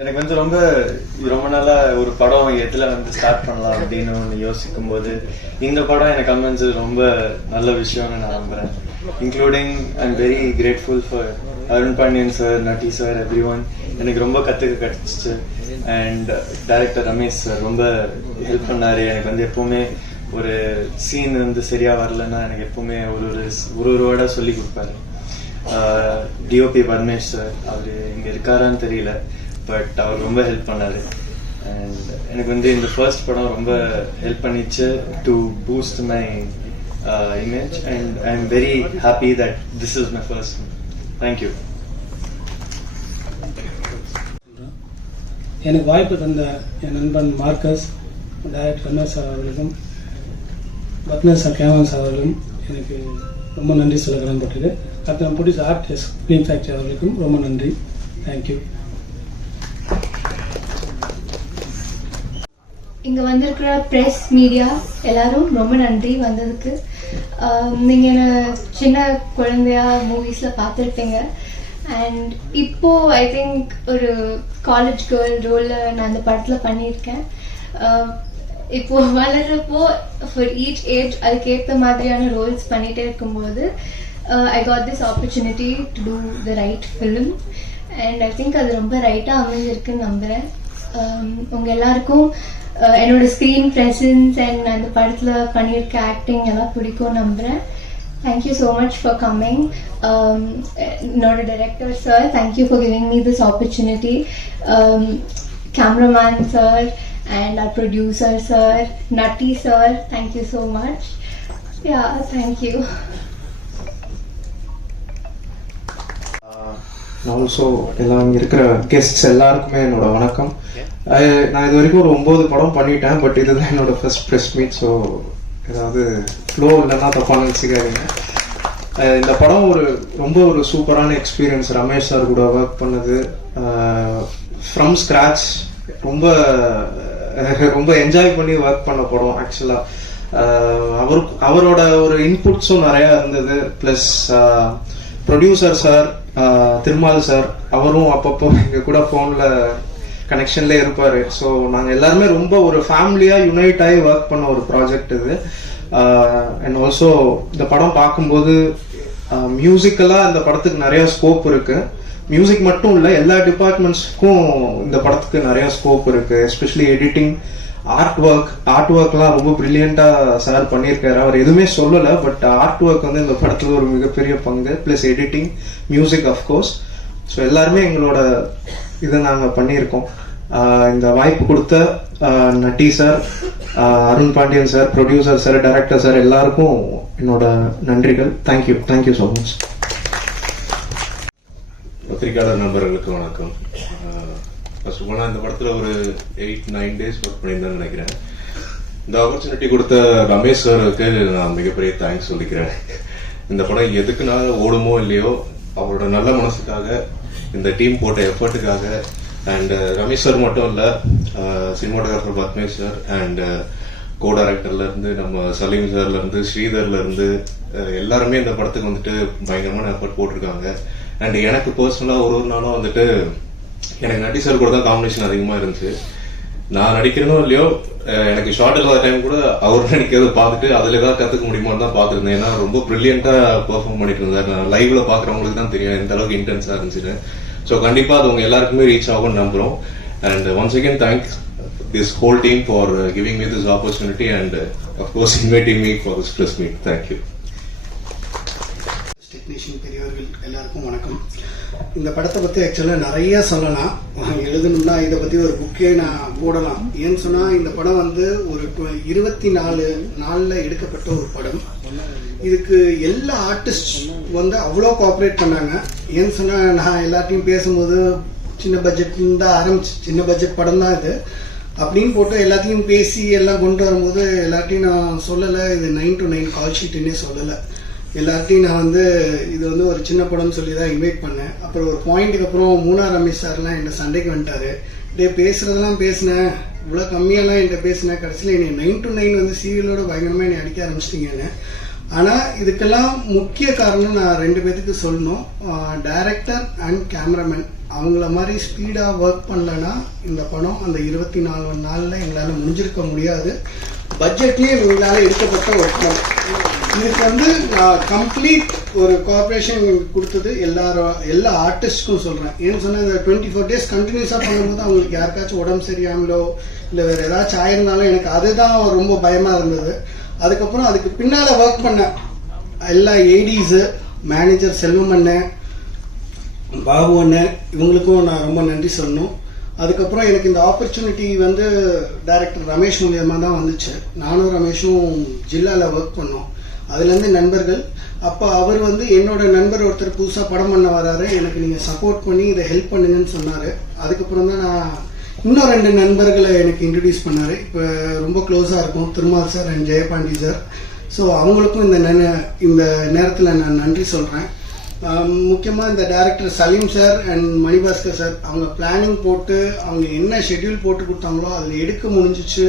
எனக்கு வந்து ரொம்ப ரொம்ப நாளா ஒரு படம் எதுல வந்து ஸ்டார்ட் பண்ணலாம் அப்படின்னு ஒன்று யோசிக்கும் போது இந்த படம் எனக்கு அமைஞ்சது ரொம்ப நல்ல விஷயம்னு நான் நம்புறேன். Including I am very grateful for Arun Pandian sir, Natty sir, everyone. எனக்கு ரொம்ப கற்றுக்க கிடச்சிச்சு. அண்ட் டைரக்டர் ரமேஷ் சார் ரொம்ப ஹெல்ப் பண்ணாரு. எனக்கு வந்து எப்பவுமே ஒரு சீன் வந்து சரியா வரலன்னா எனக்கு எப்பவுமே ஒரு வேர்டா சொல்லி கொடுப்பாரு. டிஓபி பரமேஷ் சார், அவர் இங்கே இருக்காரான்னு தெரியல, பட் அவர் ரொம்ப ஹெல்ப் பண்ணாரு. அண்ட் எனக்கு வந்து இந்த ஃபர்ஸ்ட் படம் ரொம்ப ஹெல்ப் பண்ணிச்சு to boost my image. And I am very happy that this is my first. Thank you. எனக்கு வாய்ப்பு தந்த என் நண்பன் மார்க்கஸ், டைரக்டர் ரமேஷ் சார் அவர்களுக்கும், பத்மேஷ் சார், கேமரா சார் அவர்களும் எனக்கு ரொம்ப நன்றி சொல்ல கடன்பட்டிருக்கு. அடுத்த ப்ரொடியூசர் ஆர்டிஸ்ட் ஃபிலிம் ஃபேக்டரி அவர்களுக்கும் ரொம்ப நன்றி. தேங்க்யூ. இங்கே வந்திருக்கிற ப்ரெஸ், மீடியா எல்லாரும் ரொம்ப நன்றி வந்ததுக்கு. நீங்கள் என்ன சின்ன குழந்தையா மூவிஸில் பார்த்துருப்பீங்க. அண்ட் இப்போது ஐ திங்க் ஒரு காலேஜ் கேர்ள் ரோலில் நான் அந்த படத்தில் பண்ணியிருக்கேன். இப்போது வளர்கிறப்போ ஃபார் ஈச் ஏஜ் அதுக்கேற்ற மாதிரியான ரோல்ஸ் பண்ணிகிட்டே இருக்கும்போது I got this opportunity to do the right film, and I think அது ரொம்ப ரைட்டாக அமைஞ்சிருக்குன்னு நம்புகிறேன். உங்கள் எல்லாருக்கும் என்னோட ஸ்க்ரீன் ப்ரெசன்ஸ் அண்ட் அந்த படத்தில் பண்ணியிருக்க ஆக்டிங் எல்லாம் பிடிக்கும் நம்புகிறேன். Thank you so much for coming. என்னோட director sir, thank you for giving me this opportunity. Cameraman sir and our producer sir, Natti sir, thank you so much. Yeah, thank you. Also எல்லாம் இருக்கிற guests எல்லாருக்குமே என்னோட வணக்கம். நான் இது வரைக்கும் ஒரு 9 படம் பண்ணிட்டேன், பட் இதுதான் என்னோட ஃபர்ஸ்ட் ப்ரெஸ் மீட். ஸோ ஏதாவது ஃப்ளோ இல்லைன்னா தப்பான நினச்சிக்காதீங்க. இந்த படம் ரொம்ப ஒரு சூப்பரான எக்ஸ்பீரியன்ஸ். ரமேஷ் சார் கூட ஒர்க் பண்ணது ஃப்ரம் ஸ்க்ராட்ச் ரொம்ப என்ஜாய் பண்ணி ஒர்க் பண்ண படம். ஆக்சுவலா அவரோட ஒரு இன்புட்ஸும் நிறைய இருந்தது. Plus producer sir Thirumal sir, அவரும் அப்பப்போ எங்க கூட போன்ல கனெக்ஷன்ல இருப்பாரு. ஸோ நாங்க எல்லாருமே ரொம்ப ஒரு ஃபேமிலியா யுனைட் ஆகி ஒர்க் பண்ண ஒரு ப்ராஜெக்ட் இது. அண்ட் ஆல்சோ இந்த படம் பார்க்கும்போது மியூசிக்கலா இந்த படத்துக்கு நிறைய ஸ்கோப் இருக்கு. மியூசிக் மட்டும் இல்லை, எல்லா டிபார்ட்மெண்ட்ஸ்க்கும் இந்த படத்துக்கு நிறைய ஸ்கோப் இருக்கு. எஸ்பெஷலி எடிட்டிங், ஆர்ட் ஒர்க்லாம் ரொம்ப பிரில்லியண்டா சார் பண்ணியிருக்காரு. அவர் எதுவுமே சொல்லலை, பட் ஆர்ட் ஒர்க் வந்து இந்த படத்துல ஒரு மிகப்பெரிய பங்கு. Plus editing, music of course. So எல்லாருமே எங்களோட இதை நாங்கள் பண்ணியிருக்கோம். இந்த வாய்ப்பு கொடுத்த Natty sir, Arun Pandian sir, producer sir, director sir எல்லாருக்கும் என்னோட நன்றிகள். Thank you so much. பத்திரிகையாளர் நண்பர்களுக்கு வணக்கம். ஃபர்ஸ்ட் ஆஃப் ஆல் நான் இந்த படத்தில் ஒரு 8-9 days ஒர்க் பண்ணியிருந்தேன்னு நினைக்கிறேன். இந்த ஆப்பர்ச்சுனிட்டி கொடுத்த ரமேஷ் சாருக்கு நான் மிகப்பெரிய தேங்க்ஸ் சொல்லிக்கிறேன். இந்த படம் எதுக்குனால ஓடுமோ இல்லையோ அவரோட நல்ல மனசுக்காக, இந்த டீம் போட்ட எஃபர்ட்டுக்காக. அண்ட் ரமேஷ் சார் மட்டும் இல்லை, சினிமாட்டோகிராஃபர் பத்மேஷ் சார் அண்ட் கோ டைரக்டர்ல இருந்து நம்ம சலீம் சார்ல இருந்து ஸ்ரீதர்ல இருந்து எல்லாருமே இந்த படத்துக்கு வந்துட்டு பயங்கரமான எஃபர்ட் போட்டிருக்காங்க. அண்ட் எனக்கு பர்சனலா ஒரு நாளும் வந்துட்டு எனக்கு நட்டி சார் கூட தான் காம்பினேஷன் அதிகமா இருந்துச்சு. நான் நடிக்கிறனோ இல்லையோ, எனக்கு ஷார்ட் இல்லாத டைம் கூட அவர் நடிக்கிறத பார்த்துட்டு அதுல ஏதாவது கத்துக்க முடியுமான்னு தான் பார்த்துருந்தேன். ஏன்னா ரொம்ப பிரில்லியண்டா பெர்ஃபார்ம் பண்ணிட்டு இருந்தாரு. நான் லைவ்ல பாக்குறவங்களுக்கு தான் தெரியும் எந்த அளவுக்கு இன்டென்ஸா இருந்துச்சுன்னு. ஸோ கண்டிப்பா அது உங்க எல்லாருக்குமே ரீச் ஆகும்னு நம்புறோம். And once again thanks this whole team for giving me this opportunity and of course inviting me for this press meet. Thank you. Technician பெரியவர்கள் எல்லாருக்கும் வணக்கம். இந்த படத்தை பற்றி ஆக்சுவலாக நிறைய சொல்லலாம். எழுதணும்னா இதை பற்றி ஒரு புக்கே நான் போடலாம். ஏன்னு சொன்னால் இந்த படம் வந்து ஒரு 24 நாளில் எடுக்கப்பட்ட ஒரு படம். இதுக்கு எல்லா ஆர்டிஸ்ட் வந்து அவ்வளோ கோஆப்ரேட் பண்ணாங்க. ஏன்னு சொன்னால் நான் எல்லாத்தையும் பேசும்போது சின்ன பட்ஜெட்லேருந்து தான் ஆரம்பிச்சு, சின்ன பட்ஜெட் படம் தான் இது அப்படின்னு போட்டு எல்லாத்தையும் பேசி எல்லாம் கொண்டு வரும்போது எல்லாத்தையும் நான் சொல்லலை, இது 9 to 9 கால் ஷீட்டுன்னே சொல்லலை. எல்லாத்தையும் நான் வந்து இது வந்து ஒரு சின்ன படம்னு சொல்லி தான் இன்வைட் பண்ணேன். அப்புறம் ஒரு பாயிண்ட்டுக்கு அப்புறம் மூணா ரமேஷ் சார்லாம் என்னை சண்டைக்கு வந்துட்டாரு. டே பேசுறதெல்லாம் பேசினேன், இவ்வளோ கம்மியாலாம் என்கிட்ட பேசினேன், கடைசியில் என்னை 9 to 9 வந்து சீரியலோட பயங்கரமாக என்னை அடிக்க ஆரம்பிச்சிட்டிங்கன்னு. ஆனால் இதுக்கெல்லாம் முக்கிய காரணம் நான் 2 பேத்துக்கு சொல்லணும். டைரக்டர் அண்ட் கேமராமேன் அவங்கள மாதிரி ஸ்பீடாக ஒர்க் பண்ணலன்னா இந்த படம் அந்த 24 நாளில் எங்களால் முடிஞ்சிருக்க முடியாது. பட்ஜெட்லேயே எங்களால் எடுக்கப்பட்ட ஒரு படம். இதுக்கு வந்து கம்ப்ளீட் ஒரு கோஆப்ரேஷன் எங்களுக்கு கொடுத்தது எல்லா ஆர்டிஸ்ட்க்கும் சொல்கிறேன். ஏன்னு சொன்னால் இந்த 24 days கண்டினியூஸாக பண்ணும்போது அவங்களுக்கு யாருக்காச்சும் உடம்பு சரியாமலோ இல்லை வேறு ஏதாச்சும் ஆயிருந்தாலும் எனக்கு அதுதான் ரொம்ப பயமாக இருந்தது. அதுக்கப்புறம் அதுக்கு பின்னால் ஒர்க் பண்ண எல்லா ஏடிஸு, மேனேஜர் செல்வம் அண்ணன், பாபு அண்ணன், இவங்களுக்கும் நான் ரொம்ப நன்றி சொல்லணும். அதுக்கப்புறம் எனக்கு இந்த ஆப்பர்ச்சுனிட்டி வந்து டைரக்டர் ரமேஷ் மூலியமாக தான் வந்துச்சு. நானும் ரமேஷும் ஜில்லாவில் ஒர்க் பண்ணோம். அதுலேருந்து நண்பர்கள். அப்போ அவர் வந்து என்னோட நண்பர் ஒருத்தர் புதுசாக படம் பண்ண வராரு, எனக்கு நீங்கள் சப்போர்ட் பண்ணி இதை ஹெல்ப் பண்ணுங்கன்னு சொன்னார். அதுக்கப்புறம் தான் நான் இன்னும் 2 நண்பர்களை எனக்கு இன்ட்ரடியூஸ் பண்ணார். இப்போ ரொம்ப க்ளோஸாக இருக்கும், Thirumal sir and Jayapandi sir. So அவங்களுக்கும் இந்த நேரத்தில் நான் நன்றி சொல்கிறேன். முக்கியமாக இந்த director Salim sir and Manibhaskar sir, அவங்க பிளானிங் போட்டு அவங்க என்ன ஷெட்யூல் போட்டு கொடுத்தாங்களோ அதில் எடுக்க முடிஞ்சிச்சு.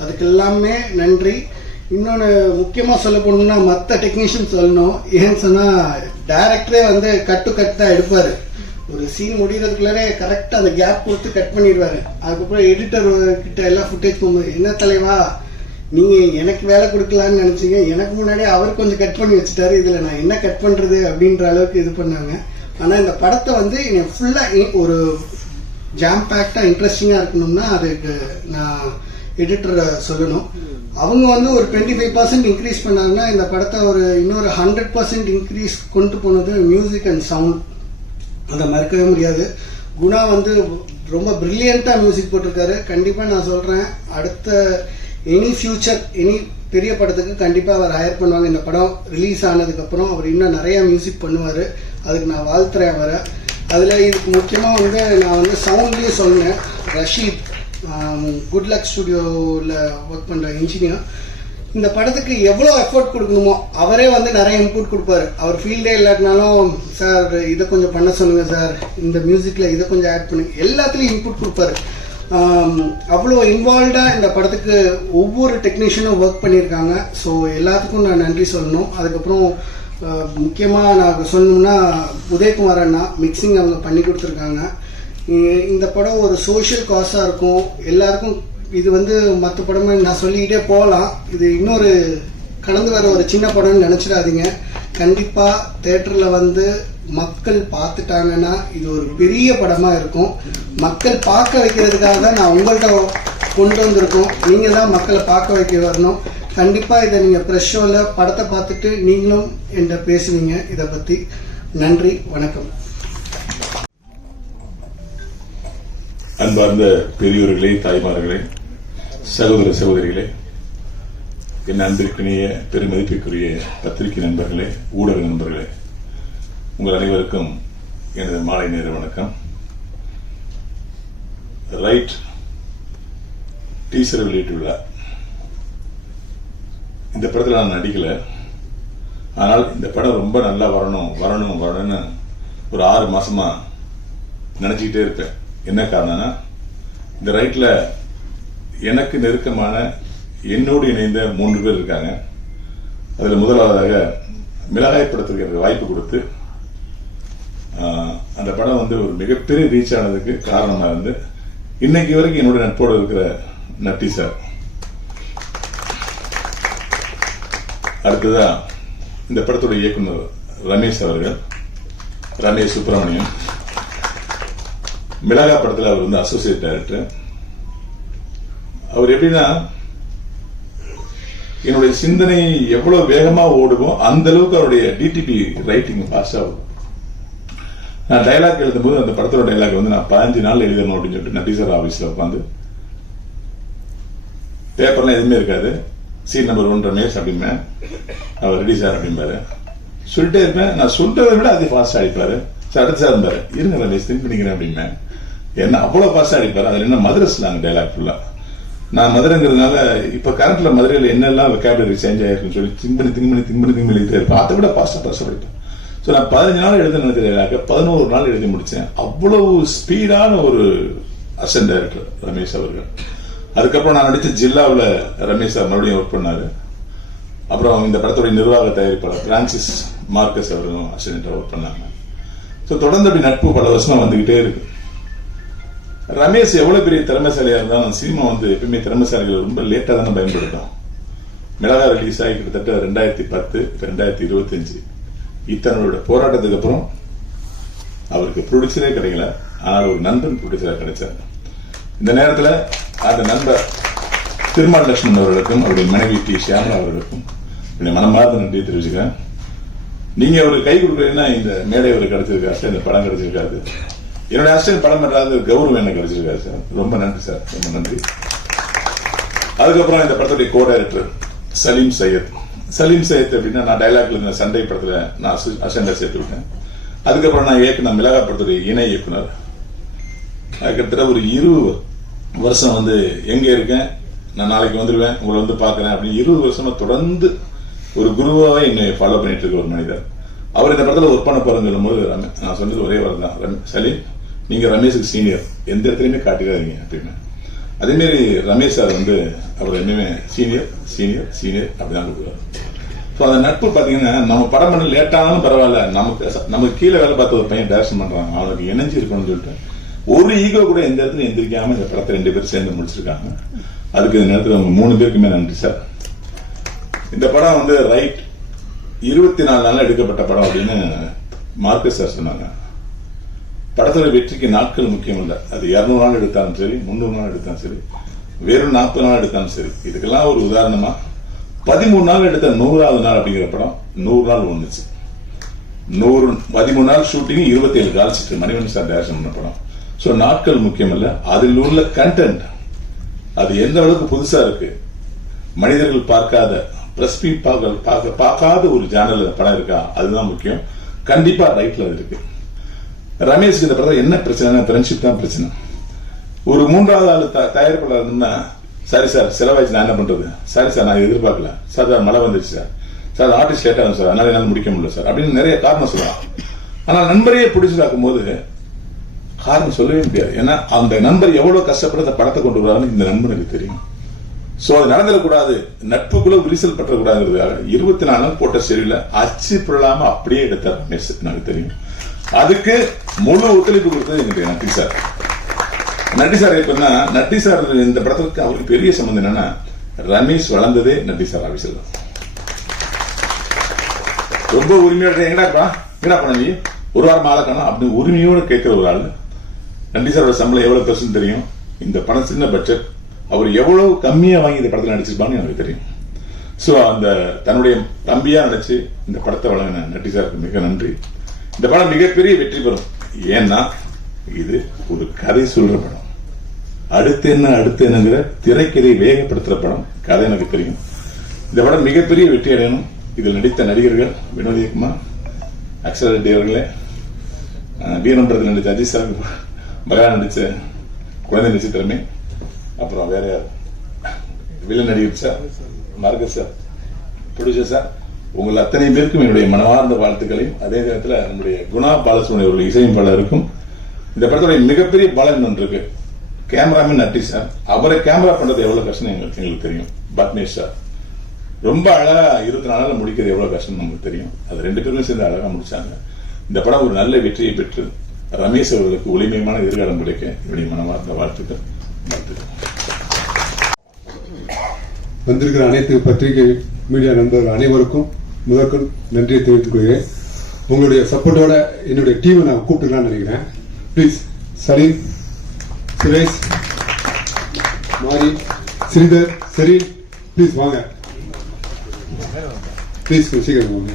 அதுக்கு எல்லாமே நன்றி. இன்னொன்று முக்கியமாக சொல்ல போனோம்னா மற்ற டெக்னீஷியன் சொல்லணும். ஏன்னு சொன்னால் டைரக்டரே வந்து கட்டு தான் எடுப்பார். ஒரு சீன் முடிகிறதுக்குள்ளே கரெக்டாக அந்த கேப் கொடுத்து கட் பண்ணிடுவார். அதுக்கப்புறம் எடிட்டர் கிட்ட எல்லாம் ஃபுட்டேஜ் போகும்போது, என்ன தலைவா நீங்கள் எனக்கு வேலை கொடுக்கலான்னு நினச்சிங்க, எனக்கு முன்னாடியே அவர் கொஞ்சம் கட் பண்ணி வச்சுட்டாரு, இதில் நான் என்ன கட் பண்ணுறது அப்படின்ற அளவுக்கு இது பண்ணாங்க. ஆனால் இந்த படத்தை வந்து ஃபுல்லாக ஒரு ஜாம் பேக்டாக இன்ட்ரெஸ்டிங்காக இருக்கணும்னா அதுக்கு நான் எடிட்டரை சொல்லணும். அவங்க வந்து ஒரு 25% இன்க்ரீஸ் பண்ணாங்கன்னா இந்த படத்தை ஒரு இன்னொரு 100% இன்க்ரீஸ் கொண்டு போனது மியூசிக் அண்ட் சவுண்ட். அதை மறக்கவே முடியாது. குணா வந்து ரொம்ப பிரில்லியண்ட்டாக மியூசிக் போட்டிருக்காரு. கண்டிப்பாக நான் சொல்கிறேன், அடுத்த எனி பெரிய படத்துக்கு கண்டிப்பாக அவர் ஹையர் பண்ணுவாங்க. இந்த படம் ரிலீஸ் ஆனதுக்கப்புறம் அவர் இன்னும் நிறைய மியூசிக் பண்ணுவார். அதுக்கு நான் வாழ்த்துறேன் அவரை. அதில் இதுக்கு முக்கியமாக வந்து நான் வந்து சவுண்ட்லேயே சொன்னேன், ரஷீத் குட் லக் ஸ்டுடியோவில் ஒர்க் பண்ணுற இன்ஜினியர், இந்த படத்துக்கு எவ்வளோ எஃபோர்ட் கொடுக்கணுமோ அவரே வந்து நிறைய இன்புட் கொடுப்பாரு. அவர் ஃபீல்டே இல்லாட்டினாலும், சார் இதை கொஞ்சம் பண்ண சொல்லுங்கள் சார், இந்த மியூசிக்கில் இதை கொஞ்சம் ஆட் பண்ணுங்க, எல்லாத்துலேயும் இன்புட் கொடுப்பாரு. அவ்வளோ இன்வால்வ்டாக இந்த படத்துக்கு ஒவ்வொரு டெக்னீஷியனும் ஒர்க் பண்ணியிருக்காங்க. ஸோ எல்லாத்துக்கும் நான் நன்றி சொல்லணும். அதுக்கப்புறம் முக்கியமாக நான் சொல்லணும்னா உதயகுமார் அண்ணா மிக்சிங் அவங்க பண்ணி கொடுத்துருக்காங்க. இந்த படம் ஒரு சோஷியல் காஸாக இருக்கும் எல்லாருக்கும். இது வந்து மற்ற படமே நான் சொல்லிக்கிட்டே போகலாம். இது இன்னொரு கடந்து வர ஒரு சின்ன படம்னு நினச்சிடாதீங்க. கண்டிப்பாக தேட்டரில் வந்து மக்கள் பார்த்துட்டாங்கன்னா இது ஒரு பெரிய படமாக இருக்கும். மக்கள் பார்க்க வைக்கிறதுக்காக தான் நான் உங்கள்கிட்ட கொண்டு வந்திருக்கோம். நீங்கள் தான் மக்களை பார்க்க வைக்க வரணும். கண்டிப்பாக இதை நீங்கள் ப்ரெஷ் ஷோவில் படத்தை பார்த்துட்டு நீங்களும் என்கிட்ட பேசுவீங்க இதை பற்றி. நன்றி, வணக்கம். அன்பார்ந்த பெரியோர்களே, தாய்மார்களே, சகோதர சகோதரிகளே, என் அன்பிற்கினிய பெருமதிப்பிற்குரிய பத்திரிகை நண்பர்களே, ஊடக நண்பர்களே, உங்கள் அனைவருக்கும் எனது மாலை நேர வணக்கம். ரைட் டீசர் வெளியிட்டுள்ள இந்த படத்தில் நான் நடிக்கல. ஆனால் இந்த படம் ரொம்ப நல்லா வரணும்னு ஒரு 6 மாசமா நினைச்சுக்கிட்டே இருப்பேன். என்ன காரணம்னா, இந்த ரைட்ல எனக்கு நெருக்கமான என்னோடு இணைந்த 3 பேர் இருக்காங்க. அதுல முதலாவதாக மிளகாய் படத்திற்கு எனக்கு வாய்ப்பு கொடுத்து அந்த படம் வந்து ஒரு மிகப்பெரிய ரீச் ஆனதுக்கு காரணமா இருந்து இன்னைக்கு வரைக்கும் என்னோட நட்போடு இருக்கிற நட்டி சார். அடுத்ததா இந்த படத்தோட இயக்குனர் ரமேஷ் அவர்கள், ரமேஷ் சுப்பிரமணியம். மிளகா படத்தில் அவர் வந்து அசோசியேட் டைரக்டர். அவர் எப்படின்னா, என்னுடைய சிந்தனை எவ்வளவு வேகமா ஓடுமோ அந்த அளவுக்கு அவருடைய டிடிபி ரைட்டிங் ஃபாஸ்டா ஆகும். நான் டைலாக் எழுதும் போது அந்த படத்தோட டைலாக் வந்து நான் 15 நாள் எழுதணும் அப்படின்னு சொல்லிட்டு நட்டி சார் ஆபீஸ்ல உட்காந்து, பேப்பர்லாம் எதுவுமே இருக்காது, சீன் நம்பர் 1 ரமேஷ் அப்படின்னா அவர் ரெடி சார் அப்படின்பாரு. சொல்லிட்டே இருப்பேன். நான் சொல்றதை விட அது ஃபாஸ்டா அடிப்பாரு. சார் அடுத்து சார் இருந்தாரு, இருங்க ரமேஷ் திங்க் பண்ணிக்கிறேன் அப்படின்னா என்ன அவ்வளவு ஃபாஸ்டா அடிப்பாரு. அதுல என்ன மதுரை ஸ்லாங் டைலாக் ஃபுல்லா. நான் மதுரைங்கிறதுனால இப்ப கரண்ட்ல மதுரையில என்னெல்லாம் வெக்காபுலரி சேஞ்ச் ஆயிருக்குன்னு சொல்லி திங்க் பண்ணி எழுதிட்டே இருப்பேன். அதை விட ஃபாஸ்டா படிப்பேன். ஸோ நான் 15 நாள் எழுத நினைச்ச 11 நாள் எழுதி முடிச்சேன். அவ்வளவு ஸ்பீடான ஒரு அசிஸ்டன்ட் டைரக்டர் ரமேஷ் அவர்கள். அதுக்கப்புறம் நான் நடிச்ச ஜில்லாவில் ரமேஷ் சார் மறுபடியும் ஒர்க் பண்ணாரு. அப்புறம் இந்த படத்துடைய நிர்வாக தயாரிப்பாளர் பிரான்சிஸ் மார்க்கஸ் அவர்களும் அசிஸ்டன்டா ஒர்க் பண்ணாங்க. ஸோ தொடர்ந்து அப்படி நட்பு பல வருஷமா வந்துகிட்டே இருக்கு. ரமேஷ் எவ்வளவு பெரிய திறமைசாலியா இருந்தாலும் சினிமா வந்து எப்பயுமே திறமைசாலிகள் ரொம்ப லேட்டா தானே பயன்படுத்தும். மிளகா ரிலீஸ் ஆகி கிட்டத்தட்ட 2010 2025 இத்தனோட போராட்டத்துக்கு அப்புறம் அவருக்கு ப்ரொடியூசரே கிடைக்கல. ஆனால் ஒரு நண்பன் ப்ரொடியூசரா கிடைச்சார். இந்த நேரத்தில் அந்த நண்பர் திருமால் லட்சுமணன் அவர்களுக்கும் அவருடைய மனைவி டி ஷியாமலா அவர்களுக்கும் என்னுடைய மனமார்ந்த நன்றியை தெரிவிச்சுக்கிறேன். நீங்க ஒரு கை கொடுக்கலன்னா இந்த மேடை ஒரு கிடைச்சிருக்காரு, இந்த படம் கிடைச்சிருக்காது. என்னுடைய அசிஸ்டன்ட் படம் பண்றாது கௌரவம் என்ன கிடைச்சிருக்காரு சார். ரொம்ப நன்றி சார், ரொம்ப நன்றி. அதுக்கப்புறம் இந்த படத்துடைய கோ டைரக்டர் சலீம் சையத். சலீம் சையத் அப்படின்னா நான் டைலாக்ல இருந்த சண்டை படத்துல நான் அசிஸ்டண்டா சேர்த்து விட்டேன். அதுக்கப்புறம் நான் இயக்குனர் மிளகா படத்துடைய இணை இயக்குனர். கிட்டத்தட்ட ஒரு 20 வருஷம் வந்து எங்க இருக்கேன், நான் நாளைக்கு வந்துடுவேன், உங்களை வந்து பாக்குறேன் அப்படின்னு 20 வருஷமா தொடர்ந்து ஒரு குருவாவே என்னை ஃபாலோ பண்ணிட்டு இருக்க ஒரு மனிதர். அவர் இந்த படத்துல ஒர்க் பண்ண போறேன்னு சொல்லும்போது நான் சொன்னது ஒரே வாரம் தான், சலீம் நீங்க ரமேஷுக்கு சீனியர், எந்த இடத்துலயுமே காட்டிடாதீங்க அப்படின்னு. அதே மாதிரி ரமேஷ் சார் வந்து அவர் என்னமே சீனியர் சீனியர் சீனியர் அப்படிதான் கொடுக்குறாரு. ஸோ அந்த நட்பு பாத்தீங்கன்னா நம்ம படம் பண்ண லேட்டானாலும் பரவாயில்ல, நமக்கு கீழே வேலை பார்த்த ஒரு பையன் டைரக்ஷன் பண்றாங்க, அவனுக்கு இணைஞ்சு இருக்கணும்னு சொல்லிட்டு ஒரு ஈகோ கூட எந்த இடத்துல எந்திரிக்காம இந்த படத்தை 2 பேரும் சேர்ந்து முடிச்சிருக்காங்க. அதுக்கு இந்த நேரத்தில் அவங்க 3 பேருக்குமே நன்றி சார். இந்த படம் வந்து ரைட் 24 நாள் எடுக்கப்பட்ட படம் அப்படின்னு மார்க்கஸ் சார் சொன்னாங்க. படத்தோட வெற்றிக்கு நாட்கள் முக்கியம் இல்லை, அது 200 நாள் எடுத்தாலும் சரி, 300 நாள் எடுத்தாலும் சரி, வெறும் 40 நாள் எடுத்தாலும் சரி. இதுக்கெல்லாம் ஒரு உதாரணமா 13 நாள் எடுத்த 100வது நாள் அப்படிங்கிற படம் 100 நாள் ஒண்ணுச்சு. 13 நாள் shooting, 27 call sheet Manivannan sir direction பண்ண படம். சோ நாட்கள் முக்கியம் இல்ல, அதில் உள்ள கண்டென்ட் அது எந்த அளவுக்கு புதுசா இருக்கு, மனிதர்கள் பார்க்காத பிரஸ் பார்க்காத ஒரு ஜானல் படம் இருக்கா, அதுதான் முக்கியம். கண்டிப்பா ரைட்ல அது இருக்கு. ரமேஷ் இந்த படத்துல என்ன பிரச்சனை, ஃப்ரெண்ட்ஷிப் தான் பிரச்சனை. ஒரு 3வது ஆளு தயாரிப்பாளர்னா சரி சார் செலவாயிச்சு நான் என்ன பண்றது, சரி சார் நான் எதிர்பார்க்கல சார், மழை வந்துருச்சு சார், ஆர்டிஸ்ட் லேட் ஆகும் சார், அதனால என்னால முடிக்க முடியல சார் அப்படின்னு நிறைய காரணம் சொல்லலாம். ஆனா நண்பரையே பிடிச்சிருக்கும் போது காரணம் சொல்லவே முடியாது. ஏன்னா அந்த நண்பர் எவ்வளவு கஷ்டப்பட்டு அந்த படத்தை கொண்டு வரான்னு இந்த நண்பனுக்கு தெரியும். சோ அது நடந்துடக்கூடாது, நட்புக்குள்ள விரிசல் பற்றக்கூடாதுங்கிறதுக்காக 24 நாள் போட்ட சரியில்லை அச்சு புரளாம அப்படியே எடுத்தார் ரமேஷ். எனக்கு தெரியும். அதுக்கு முழு ஒத்துழைப்பு கொடுத்தது எங்களுக்கு நன்றி சார். நன்றி சார். எப்படின்னா நன்றி சார் இந்த படத்துக்கு அவருக்கு பெரிய சம்பந்தம் என்னன்னா, ரமேஷ் வளர்ந்ததே நன்றி சார் ஆபீஸ்ல. ரொம்ப உரிமையோட எங்கடா பண்ணி ஒரு வாரம் ஆளை காணும் அப்படின்னு உரிமையோடு கேட்கிற ஒரு ஆள். நன்றி சாரோட சம்பளம் எவ்வளவு பெருசுன்னு தெரியும். இந்த படம் சின்ன பட்ஜெட், அவர் எவ்வளவு கம்மியா வாங்கி இந்த படத்தில் நடிச்சிருப்பான்னு எனக்கு தெரியும். சோ அந்த தன்னுடைய தம்பியா நினைச்சு இந்த படத்தை வழங்கின நன்றி சாருக்கு மிக நன்றி. இந்த படம் மிகப்பெரிய வெற்றி பெறும். ஏன்னா இது ஒரு கதை சொல்ற படம். அடுத்து என்னங்கிற திரைக்கதை வேகப்படுத்துற படம். கதை எனக்கு தெரியும். இந்த படம் மிகப்பெரிய வெற்றி அடையணும். இதில் நடித்த நடிகர்கள் வினோதிகுமார், அக்ஷர ரெட்டி அவர்களே, வீரம்பரத்தில் நடித்த அஜித் சார், மகா நடிச்ச குழந்தை நட்சத்திரமே, அப்புறம் வேற யார் வில்லன் நடிகர் sir, Marcus sir, producer sir, உங்கள் அத்தனை பேருக்கும் என்னுடைய மனமார்ந்த வாழ்த்துக்களையும், அதே நேரத்தில் நம்முடைய குணா பாலசுப்ரமணியம் அவர்கள் இசையமைப்பாளருக்கும். இந்த படத்துடைய மிகப்பெரிய பலன் ஒன்று இருக்கு, கேமராமேன் நட்டி சார். அவரை கேமரா பண்றது எவ்வளவு கஷ்டம் எங்களுக்கு தெரியும். பத்மேஷ் சார் ரொம்ப அழகா 24 நாள் முடிக்கிறது எவ்வளவு கஷ்டம் நமக்கு தெரியும். அது 2 பேரும் சேர்ந்து அழகா முடிச்சாங்க. இந்த படம் ஒரு நல்ல வெற்றியை பெற்று ரமேஷ் அவர்களுக்கு ஒளிமயமான எதிர்காலம் கிடைக்க என்னுடைய மனமார்ந்த வாழ்த்துக்கள். வந்திருக்கிற அனைத்து பத்திரிகை மீடியா நண்பர்கள் அனைவருக்கும் முதற்கொள் நன்றியை தெரிவித்துக் கொள்கிறேன். உங்களுடைய சப்போர்ட்டோட என்னுடைய டீமை நான் கூப்பிட்டுக்கலாம்னு நினைக்கிறேன். பிளீஸ் சலீம், சுரேஷ், மாரி, ஸ்ரீதர், சரி பிளீஸ் வாங்க, பிளீஸ் சீக்கிரம் வாங்க.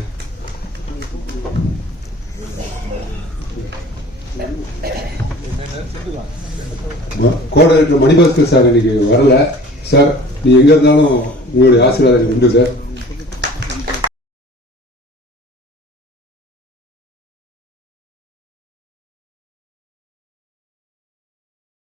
கோடைரக்டர் மணிபாஸ்கர் சார் இன்னைக்கு வரல சார், நீ எங்க இருந்தாலும் உங்களுடைய ஆசீர்வாதம் உண்டு சார்.